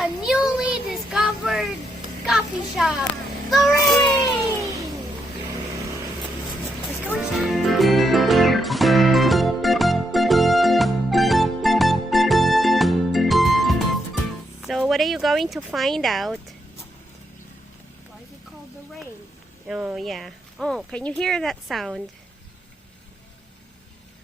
a newly discovered coffee shop. The Rain! Let's go inside. So what are you going to find out? Why is it called The Rain? Oh, yeah. Oh, can you hear that sound?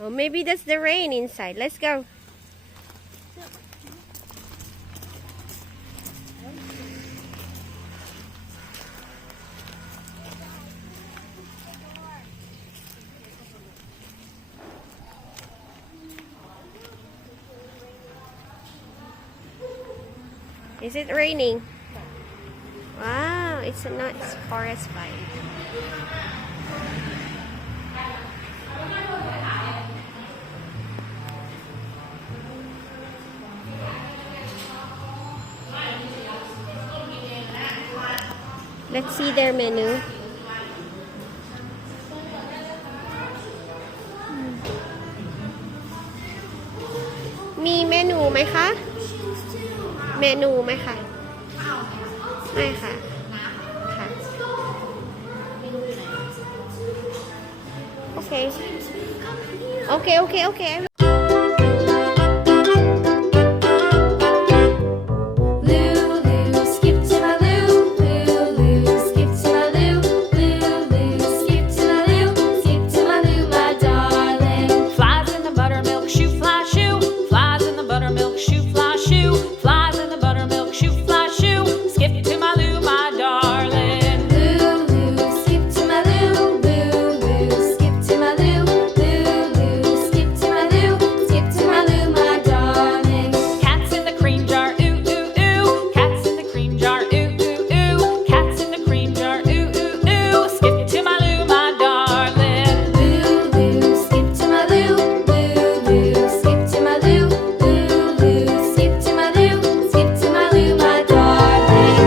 Oh, maybe that's the rain inside. Let's go. Is it raining? Wow, it's a nice forest fire. Let's see their menu.มีเมนูไหมคะ เมนูไหมคะ ไม่ค่ะ ค่ะ โอเค โอเค โอเค โอเค Lulu, skip to my Lou. Lulu, skip to my Lou. Lulu, skip to my Lou. Skip to my Lou, my darling. Flies in the buttermilk shoe, fly shoe. Flies in the buttermilk shoe, fly shoe. Flies in the buttermilk shoe, fly shoe. Skip to my Lou, my darling. Lulu, skip to my Lou. Lulu, skip to my Lou. Lulu, skip to my Lou. Skip to my Lou, my darling. Cats in the cream jar, ooh ooh ooh. Cats in the cream jar, ooh ooh ooh. Cats in the cream jar, ooh ooh ooh. Skip to my Lou, my darling. Lulu, skip to my Lou. Lulu, skip to my Lou. Lulu, skip to my Lou. Skip to my Lou, my darling.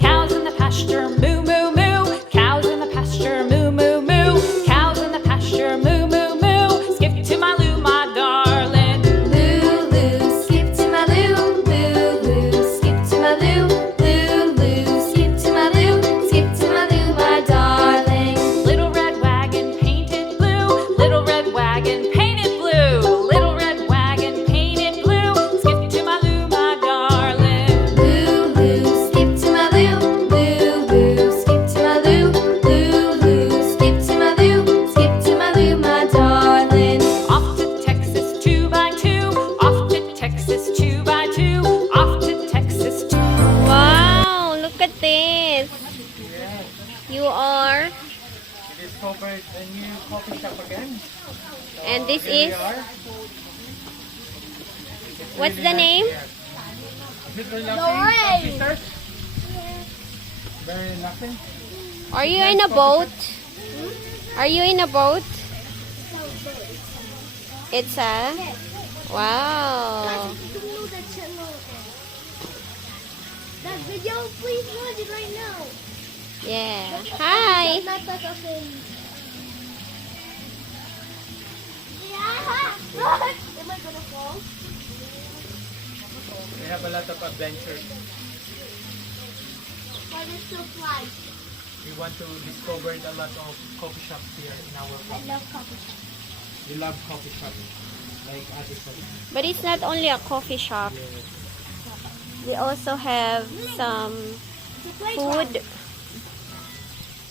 Cows in the pasture, moo moo moo. Cows in the pasture, moo moo moo. Cows in the pasture, moo moo moo. Skip to my Lou, my darling. Lulu, skip to my Lou. Lulu, skip to my Lou. Lulu, skip to my Lou. Skip to my Lou, my darling. Little red wagon painted blue. Little red wagon painted blue. Little red wagon painted blue. Skip to my Lou, my darling. Lulu, skip to my Lou. Lulu, skip to my Lou. Lulu, skip to my Lou. Skip to my Lou, my darling. Off to Texas 2x2. Off to Texas 2x2. Off to Texas 2. Wow, look at this. You are, We discovered a new coffee shop again. and this Here we is, are. what's Really the nice name? here. Is it The relaxing, Rain. sisters? Very relaxing. Are you in a boat? Are you in a boat? It's a, wow. Download that channel. That video, please watch it right now. Yeah. Hi. Not that often. Yeah. Am I gonna fall? We have a lot of adventures. Why does still fly? We want to discover a lot of coffee shops here in our I farm. love coffee shop. We love coffee shops like Addison. But it's not only a coffee shop. They also have some The playground. food.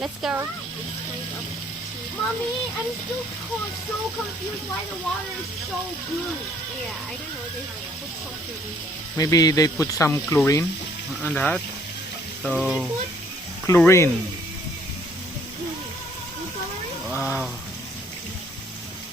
Let's go. Mommy, I'm still so confused why the water is so blue. Yeah, I don't know. They put something in there. Maybe they put some chlorine on that. So, chlorine. Food coloring? Wow.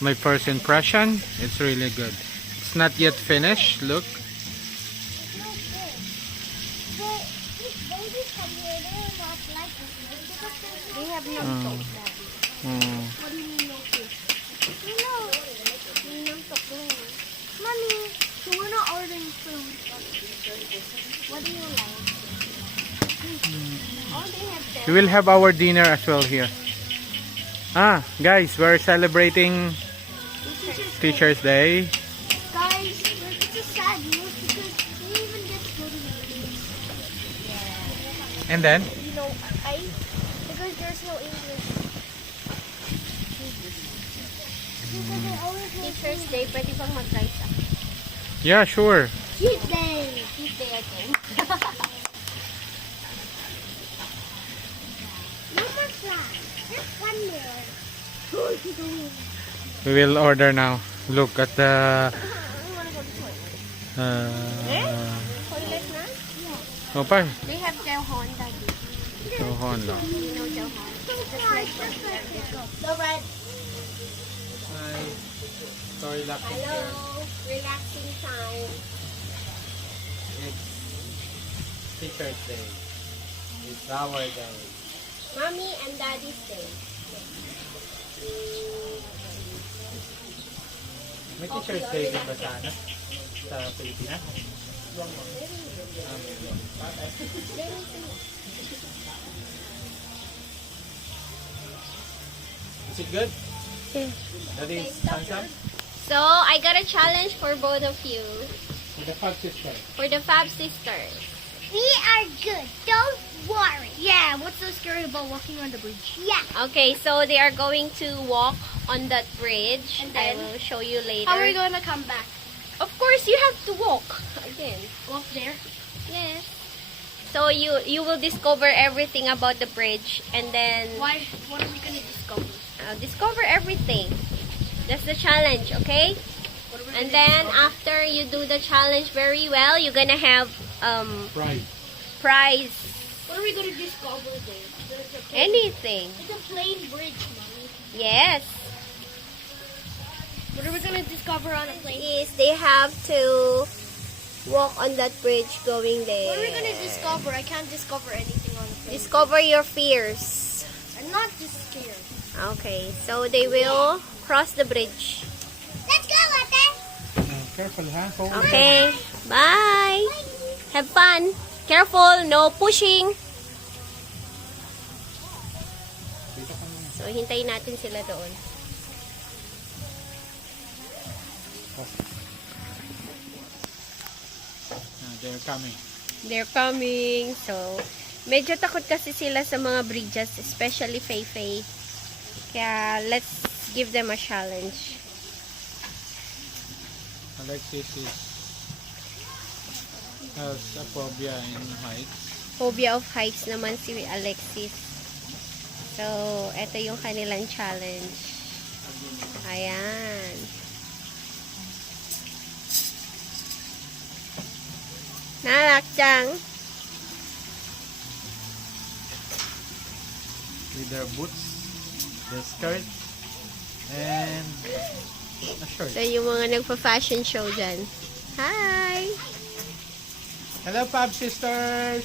My first impression, it's really good. It's not yet finished, look. No good. But these babies come here, they will not like this. They have no soap, Daddy. Hmm. What do you mean no fish? No. Mommy, so we're not ordering food. What do you like? Oh, they have them. We will have our dinner as well here. Ah, guys, we're celebrating Teacher's Day. Guys, it's a sad news because we even get to go to the beach. And then, You know, because there's no English. Because I always want Teacher's Day, pwede bang mag-rice up? yeah, sure. cheat day. Cheat day again. No more flags. Just one more. We will order now. Look at the I wanna go to toilet. Toilet na? oh, pa. They have Delhon, Daddy. So, hold on. You know Delhon? The red. Hi. Sorry, Hello. Relaxing time. It's Teacher's Day. It's our day. Mommy and Daddy's Day. May Teacher's Day din ba sana? Sa Pilipinas? Is it good? Yeah. That is handsome? So, I got a challenge for both of you. With the Fab sister. For the Fab Sisters. We are good. Don't worry. Yeah, what's so scary about walking on the bridge? Yeah. Okay, so they are going to walk on that bridge. And I then? will show you later. How are we going to come back? Of course, you have to walk again. Walk there? Yes. So you will discover everything about the bridge, and then Why? What are we going to discover? discover everything. That's the challenge, okay? What are we And then after you do the challenge very well, you're gonna have Right. prize. What are we going to discover there? Anything. It's a plain bridge, Mommy. Yes. What are we going to discover on a plane? Is they have to walk on that bridge going there. What are we going to discover? I can't discover anything on a plane. Discover your fears. I'm not just scared. Okay, so they will cross the bridge. Let's go, Ate. Careful, ha? Okay, bye. Have fun. Careful, no pushing. So, hintayin natin sila doon. They're coming. They're coming. So, medyo takot kasi sila sa mga bridges, especially Fei Fei. Kaya, let's give them a challenge. Alexis has a phobia in heights. Phobia of heights naman si Alexis. So, ito yung kanilang challenge. Ayan. Nalakjang. With their boots, their skirt, and a shirt. So, yung mga nagpa-fashion show dyan. Hi! Hello, Fab sisters!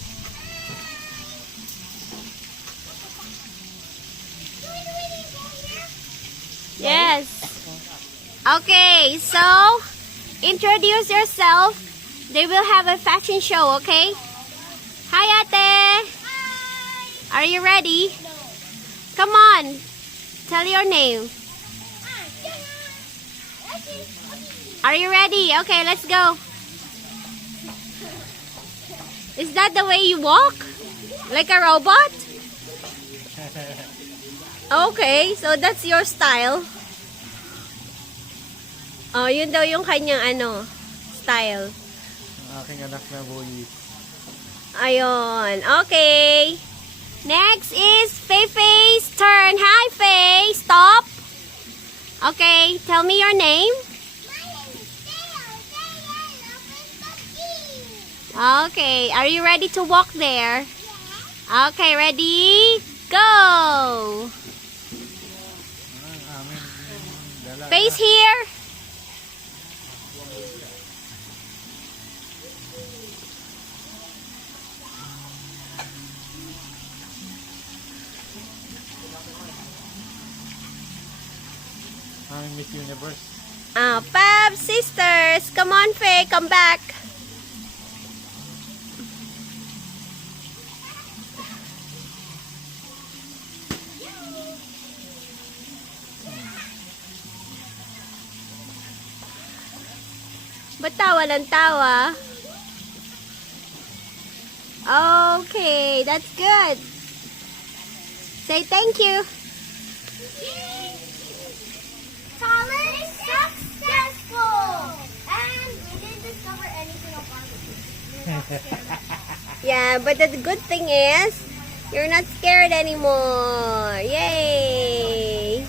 Yes. Okay, so introduce yourself. They will have a fashion show, okay? Hi, Ate. Hi. Are you ready? No. Come on. Tell your name. Are you ready? Okay, let's go. Is that the way you walk? Like a robot? Okay, so that's your style. Oh, yun daw yung kanyang style. Ang aking anak na buyi. Ayun. Okay. Next is Fei Fei's turn. Hi, Fei. Stop. Okay, tell me your name. Okay, are you ready to walk there? Okay, ready? Go! Face here. I'm Miss Universe. Fab sisters. Come on, Faye. Come back. Ba't tawa ng tawa? Okay, that's good. Say thank you. Challenge successful! And we didn't discover anything about it. Yeah, but the good thing is, you're not scared anymore. Yay!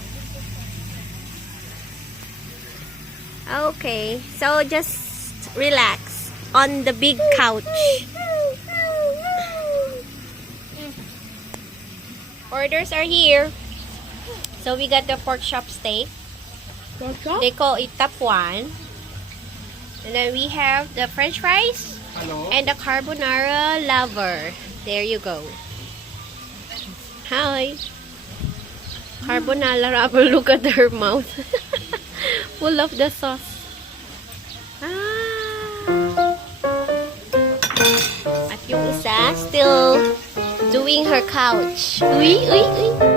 Okay, so just relax on the big couch. Orders are here. So we got the pork chop steak. They call it top one. And then we have the french fries. Hello? And the carbonara lover. There you go. Hi. Carbonara lover. Look at her mouth. Full of the sauce. Ah. At yung isa, still doing her couch. Uy, uy, uy.